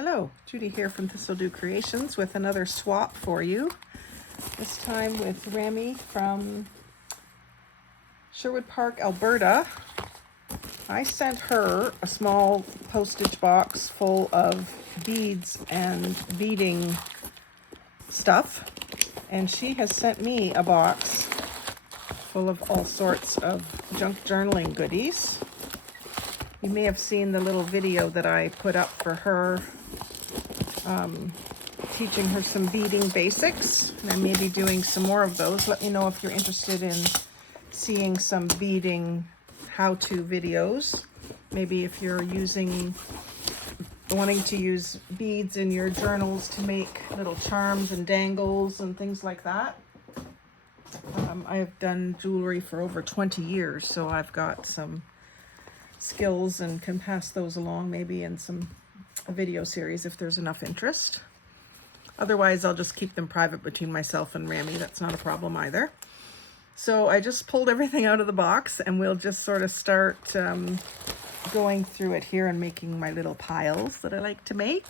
Hello, Judy here from Thistledew Creations with another swap for you. This time with Rammi from Sherwood Park, Alberta. I sent her a small postage box full of beads and beading stuff, and she has sent me a box full of all sorts of junk journaling goodies. You may have seen the little video that I put up for her, teaching her some beading basics, and I may be doing some more of those. Let me know if you're interested in seeing some beading how-to videos. Maybe if you're wanting to use beads in your journals to make little charms and dangles and things like that. I have done jewelry for over 20 years, so I've got some skills and can pass those along maybe in a video series if there's enough interest. Otherwise, I'll just keep them private between myself and Rammi. That's not a problem either. So I just pulled everything out of the box, and we'll just sort of start going through it here and making my little piles that I like to make.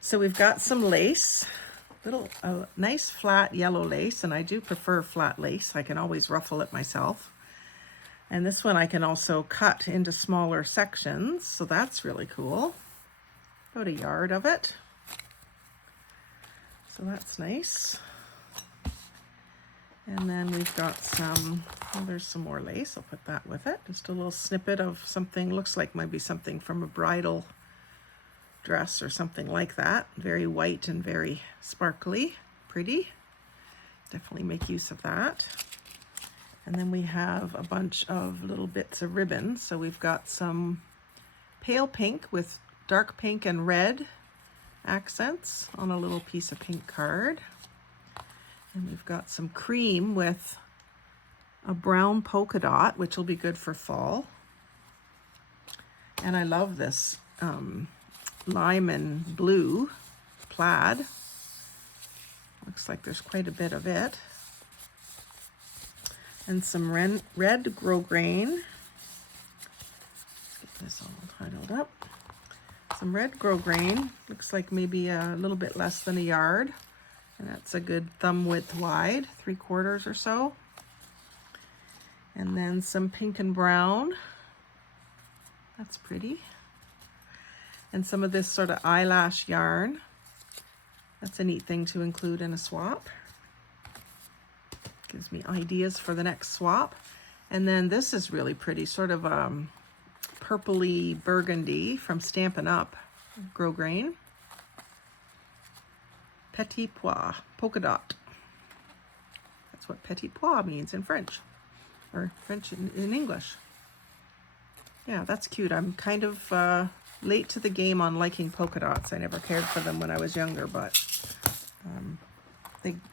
So we've got some lace, nice flat yellow lace, and I do prefer flat lace. I can always ruffle it myself. And this one I can also cut into smaller sections, so that's really cool. About a yard of it. So that's nice. And then we've got there's some more lace. I'll put that with it. Just a little snippet of something, looks like maybe something from a bridal dress or something like that. Very white and very sparkly, pretty. Definitely make use of that. And then we have a bunch of little bits of ribbon. So we've got some pale pink with dark pink and red accents on a little piece of pink card. And we've got some cream with a brown polka dot, which will be good for fall. And I love this lime and blue plaid. Looks like there's quite a bit of it. And some red grosgrain. Let's get this all titled up. Some red grosgrain, looks like maybe a little bit less than a yard. And that's a good thumb width wide, 3/4 or so. And then some pink and brown. That's pretty. And some of this sort of eyelash yarn. That's a neat thing to include in a swap. Gives me ideas for the next swap. And then this is really pretty, sort of purpley burgundy from Stampin' Up! Grosgrain. Petit pois, polka dot. That's what petit pois means in French, or French in English. Yeah, that's cute. I'm kind of late to the game on liking polka dots. I never cared for them when I was younger, but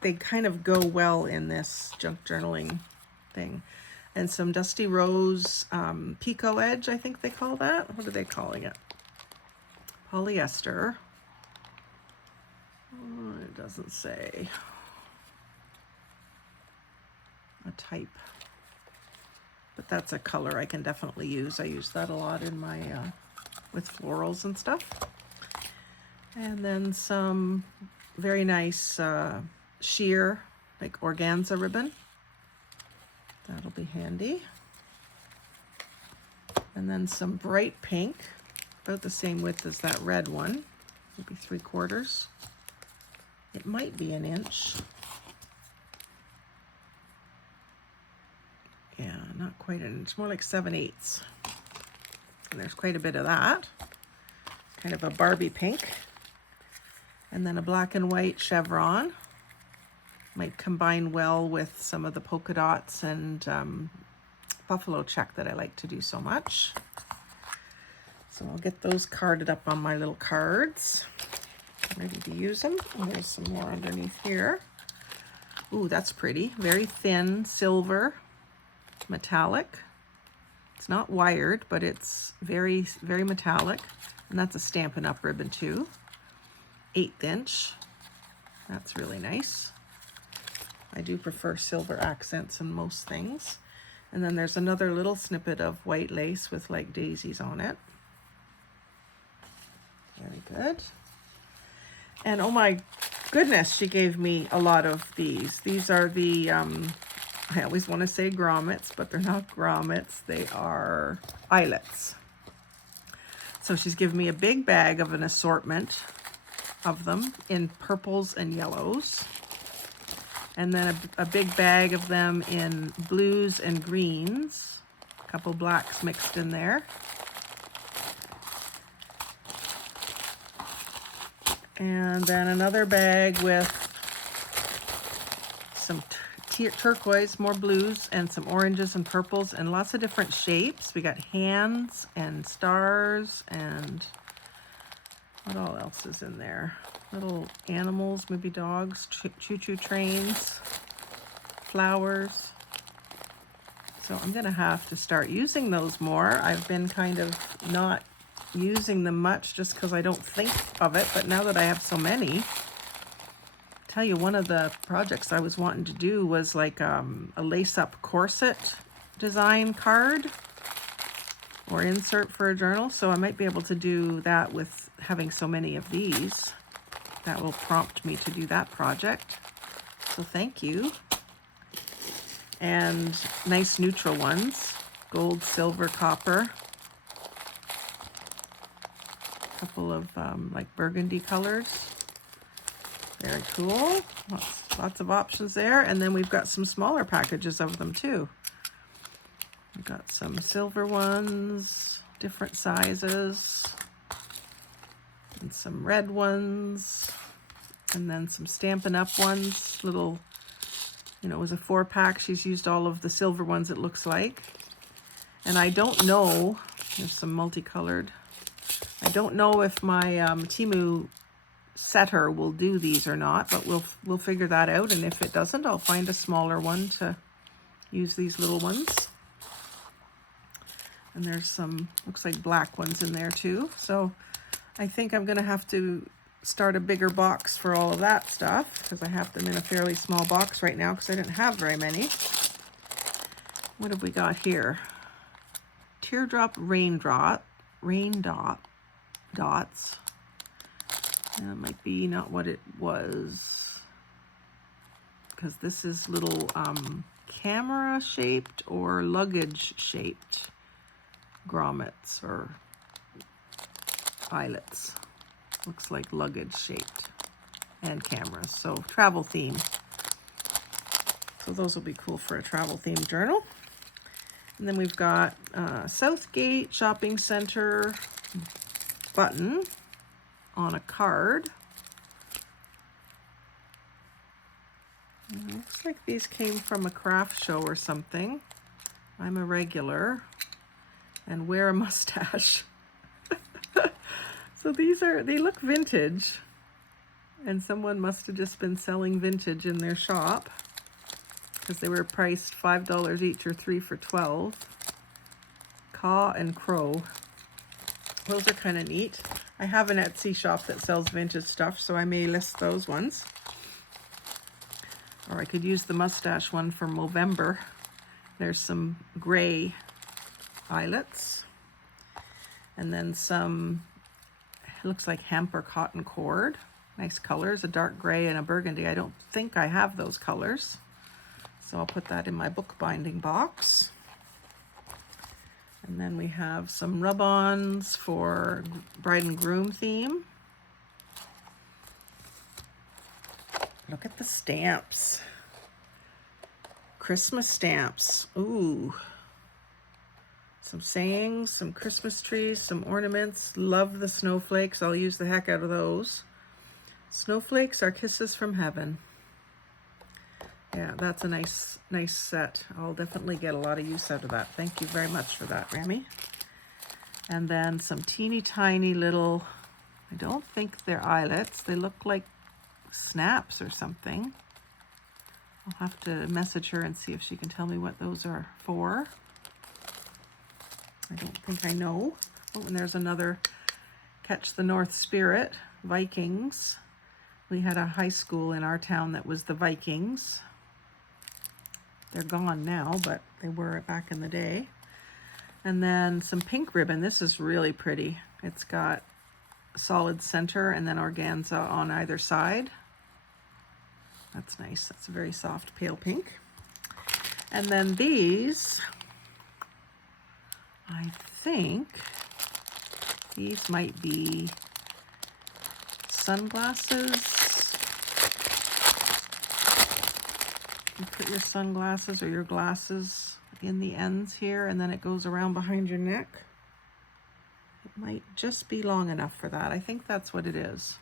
they kind of go well in this junk journaling thing. And some Dusty Rose Pico Edge, I think they call that. What are they calling it? Polyester. Oh, it doesn't say a type, but that's a color I can definitely use. I use that a lot in my with florals and stuff. And then some very nice sheer, like organza ribbon. That'll be handy. And then some bright pink, about the same width as that red one, maybe 3/4. It might be an inch. Yeah, not quite an inch, more like 7/8. And there's quite a bit of that. Kind of a Barbie pink. And then a black and white chevron. Might combine well with some of the polka dots and buffalo check that I like to do so much. So I'll get those carded up on my little cards. Ready to use them. And there's some more underneath here. Ooh, that's pretty. Very thin silver, metallic. It's not wired, but it's very, very metallic. And that's a Stampin' Up! Ribbon too. 1/8 inch. That's really nice. I do prefer silver accents in most things. And then there's another little snippet of white lace with like daisies on it. Very Good. And oh my goodness, she gave me a lot of these. These are the, I always want to say grommets, but they're not grommets. They are eyelets. So she's given me a big bag of an assortment of them in purples and yellows. And then a big bag of them in blues and greens. A couple blacks mixed in there. And then another bag with some turquoise, more blues, and some oranges and purples, and lots of different shapes. We got hands and stars, and what all else is in there? Little animals, maybe dogs, choo-choo trains, flowers. So I'm gonna have to start using those more. I've been kind of not using them much just because I don't think of it, but now that I have so many, tell you, one of the projects I was wanting to do was like a lace-up corset design card or insert for a journal, so I might be able to do that with having so many of these. That will prompt me to do that project, so thank you. And nice neutral ones, gold, silver, copper. Couple of like burgundy colors. Very cool. Lots of options there. And then we've got some smaller packages of them too. We've got some silver ones, different sizes, and some red ones, and then some Stampin' Up ones, little, you know, it was a 4-pack. She's used all of the silver ones, it looks like. And I don't know, there's some multicolored. I don't know if my Temu setter will do these or not, but we'll figure that out. And if it doesn't, I'll find a smaller one to use these little ones. And there's some, looks like black ones in there too. So I think I'm gonna have to start a bigger box for all of that stuff because I have them in a fairly small box right now because I didn't have very many. What have we got here? Teardrop dots. That might be not what it was, because this is little camera shaped or luggage shaped grommets or eyelets. Looks like luggage shaped and cameras, so travel theme. So those will be cool for a travel themed journal. And then we've got Southgate Shopping Center button on a card. And looks like these came from a craft show or something. I'm a regular and wear a mustache. So they look vintage, and someone must have just been selling vintage in their shop because they were priced $5 each or 3 for $12. Caw and Crow. Those are kind of neat. I have an Etsy shop that sells vintage stuff, so I may list those ones. Or I could use the mustache one from Movember. There's some gray eyelets. And then some, it looks like hemp or cotton cord. Nice colors, a dark gray and a burgundy. I don't think I have those colors. So I'll put that in my bookbinding box. And then we have some rub-ons for bride and groom theme. Look at the stamps. Christmas stamps. Ooh. Some sayings, some Christmas trees, some ornaments. Love the snowflakes. I'll use the heck out of those. Snowflakes are kisses from heaven. Yeah, that's a nice set. I'll definitely get a lot of use out of that. Thank you very much for that, Rammi. And then some teeny tiny little, I don't think they're eyelets. They look like snaps or something. I'll have to message her and see if she can tell me what those are for. I don't think I know. Oh, and there's another Catch the North Spirit, Vikings. We had a high school in our town that was the Vikings. They're gone now, but they were back in the day. And then some pink ribbon. This is really pretty. It's got solid center and then organza on either side. That's nice. That's a very soft pale pink. And then these, I think these might be sunglasses. You put your sunglasses or your glasses in the ends here, and then it goes around behind your neck. It might just be long enough for that. I think that's what it is.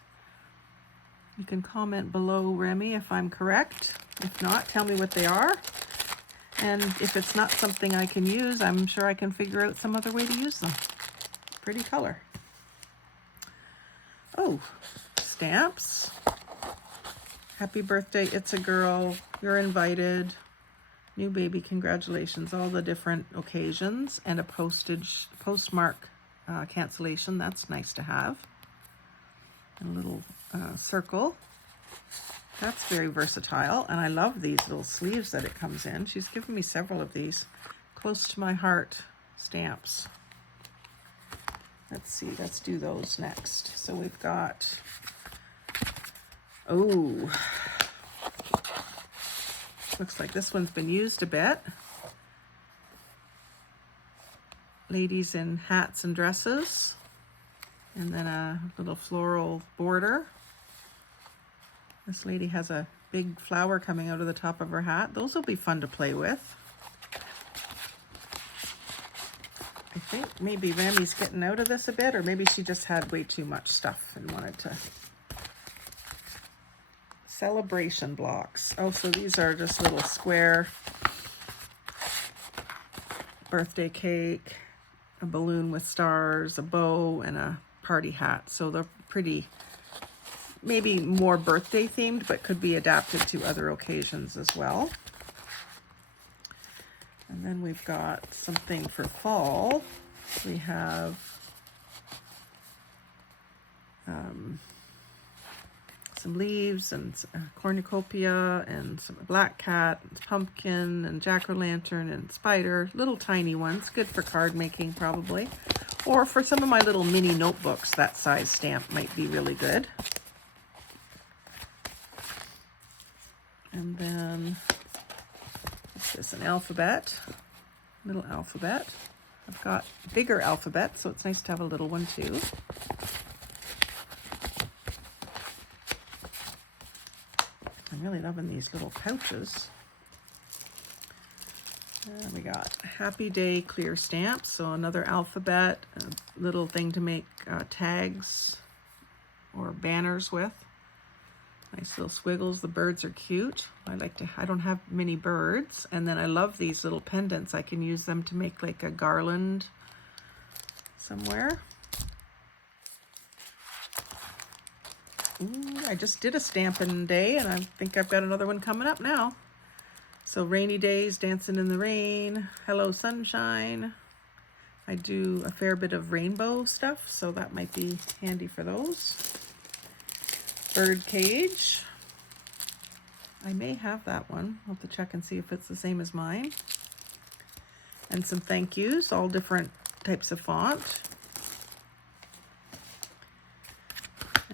You can comment below, Remy, if I'm correct. If not, tell me what they are. And if it's not something I can use, I'm sure I can figure out some other way to use them. Pretty color. Oh, stamps. Happy birthday, it's a girl. You're invited. New baby, congratulations. All the different occasions and a postmark cancellation. That's nice to have. A little circle. That's very versatile. And I love these little sleeves that it comes in. She's given me several of these close to my heart stamps. Let's see, let's do those next. So we've got, oh, looks like this one's been used a bit. Ladies in hats and dresses. And then a little floral border. This lady has a big flower coming out of the top of her hat. Those will be fun to play with. I think maybe Rami's getting out of this a bit, or maybe she just had way too much stuff and wanted to. Celebration blocks. Oh, so these are just little square birthday cake, a balloon with stars, a bow, and a party hat. So they're pretty, maybe more birthday themed, but could be adapted to other occasions as well. And then we've got something for fall. We have some leaves and cornucopia and some black cat, and pumpkin and jack-o'-lantern and spider, little tiny ones, good for card making probably. Or for some of my little mini notebooks, that size stamp might be really good. And then, what's this, an alphabet, little alphabet. I've got bigger alphabet, so it's nice to have a little one too. I'm really loving these little pouches. And we got Happy Day clear stamps, so another alphabet, a little thing to make tags or banners with. Nice little squiggles. The birds are cute. I don't have many birds. And then I love these little pendants. I can use them to make like a garland somewhere. Ooh, I just did a stampin' day and I think I've got another one coming up now. So rainy days, dancing in the rain, hello sunshine. I do a fair bit of rainbow stuff, so that might be handy for those. Bird cage. I may have that one. I'll have to check and see if it's the same as mine. And some thank yous, all different types of font.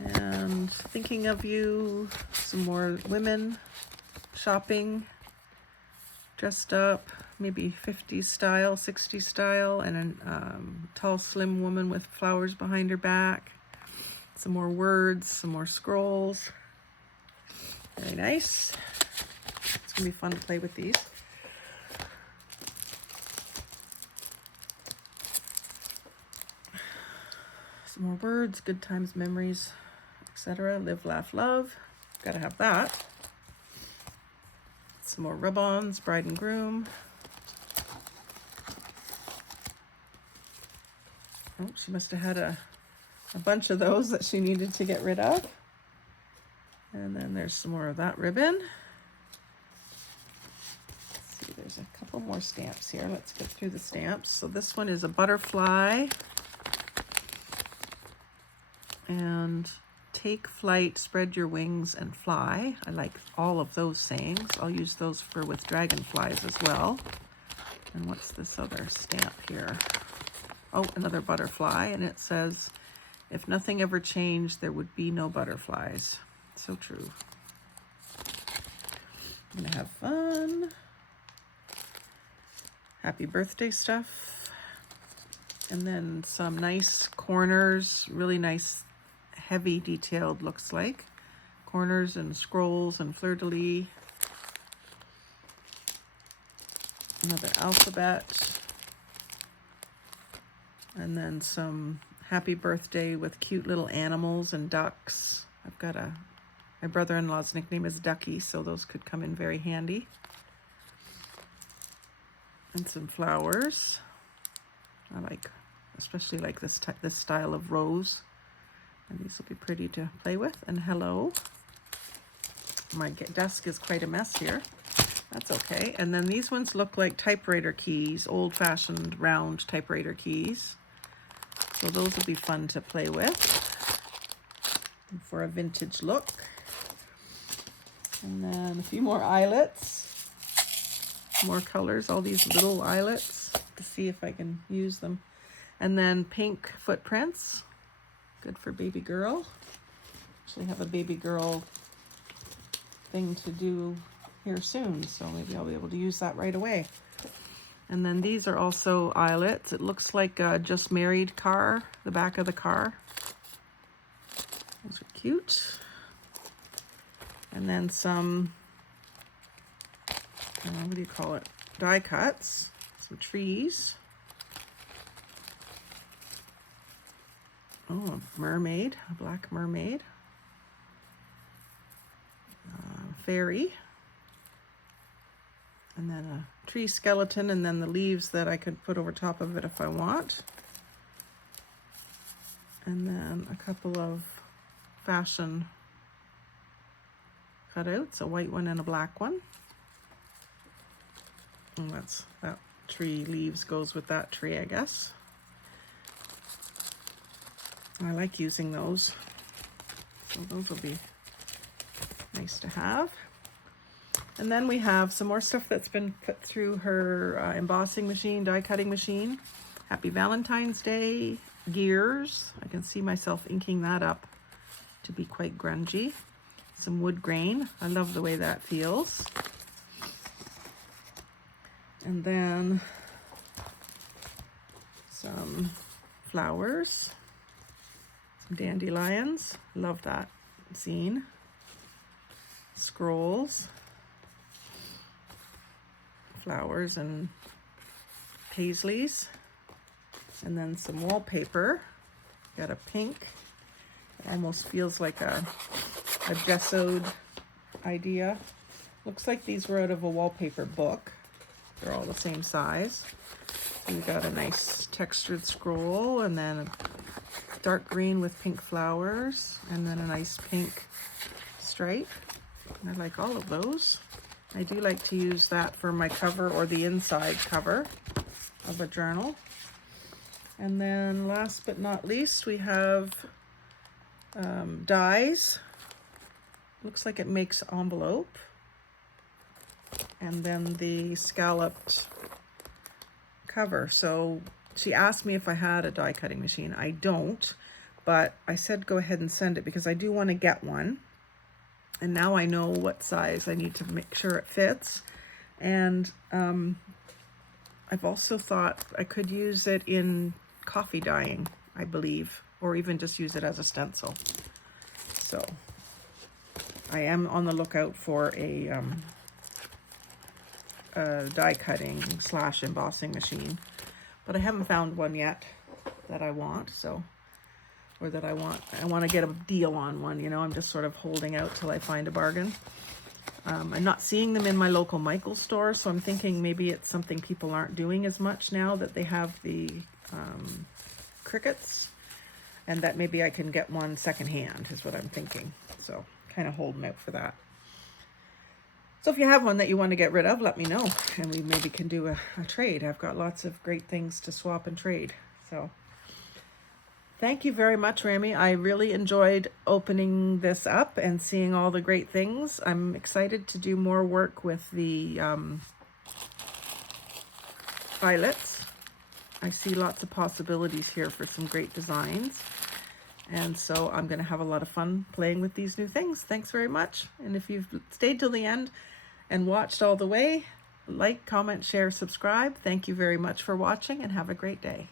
And thinking of you, some more women shopping, dressed up, maybe 50s style, 60s style, and a tall, slim woman with flowers behind her back. Some more words, some more scrolls. Very nice. It's gonna be fun to play with these. Some more words, good times, memories, etc. Live, laugh, love. Gotta have that. Some more rub-ons, bride and groom. Oh, she must have had a bunch of those that she needed to get rid of. And then there's some more of that ribbon. Let's see, there's a couple more stamps here. Let's get through the stamps. So this one is a butterfly. And take flight, spread your wings and fly. I like all of those sayings. I'll use those with dragonflies as well. And what's this other stamp here? Oh, another butterfly, and it says, If nothing ever changed, there would be no butterflies. So true. I'm gonna have fun. Happy birthday stuff. And then some nice corners, really nice, heavy detailed looks like. Corners and scrolls and fleur-de-lis. Another alphabet. And then some happy birthday with cute little animals and ducks. I've got my brother-in-law's nickname is Ducky, so those could come in very handy. And some flowers. I especially like this style of rose. And these will be pretty to play with. And hello. My desk is quite a mess here. That's okay. And then these ones look like typewriter keys, old-fashioned round typewriter keys. So those will be fun to play with for a vintage look. And then a few more eyelets, more colors, all these little eyelets to see if I can use them. And then pink footprints, good for baby girl. Actually have a baby girl thing to do here soon, so maybe I'll be able to use that right away. And then these are also eyelets. It looks like a just married car, the back of the car. Those are cute. And then some, what do you call it? Die cuts, some trees. Oh, a mermaid, a black mermaid. Fairy. And then a tree skeleton, and then the leaves that I could put over top of it if I want. And then a couple of fashion cutouts, a white one and a black one. And that tree leaves goes with that tree, I guess. I like using those. So those will be nice to have. And then we have some more stuff that's been put through her embossing machine, die cutting machine. Happy Valentine's Day gears. I can see myself inking that up to be quite grungy. Some wood grain. I love the way that feels. And then some flowers, some dandelions. Love that scene. Scrolls. Flowers and paisleys, and then some wallpaper. Got a pink, it almost feels like a gessoed idea. Looks like these were out of a wallpaper book. They're all the same size. We've got a nice textured scroll, and then a dark green with pink flowers, and then a nice pink stripe. I like all of those. I do like to use that for my cover or the inside cover of a journal. And then last but not least, we have dies. Looks like it makes envelope. And then the scalloped cover. So she asked me if I had a die cutting machine. I don't, but I said go ahead and send it because I do want to get one. And now I know what size I need to make sure it fits. And I've also thought I could use it in coffee dyeing, I believe, or even just use it as a stencil. So I am on the lookout for a die cutting / embossing machine, but I haven't found one yet that I want. So. Or that I want to get a deal on one, you know. I'm just sort of holding out till I find a bargain. I'm not seeing them in my local Michael's store, so I'm thinking maybe it's something people aren't doing as much now that they have the crickets, and that maybe I can get one secondhand is what I'm thinking. So kind of holding out for that. So if you have one that you want to get rid of, let me know, and we maybe can do a trade. I've got lots of great things to swap and trade. So thank you very much, Rammi. I really enjoyed opening this up and seeing all the great things. I'm excited to do more work with the violets. I see lots of possibilities here for some great designs. And so I'm going to have a lot of fun playing with these new things. Thanks very much. And if you've stayed till the end and watched all the way, like, comment, share, subscribe. Thank you very much for watching and have a great day.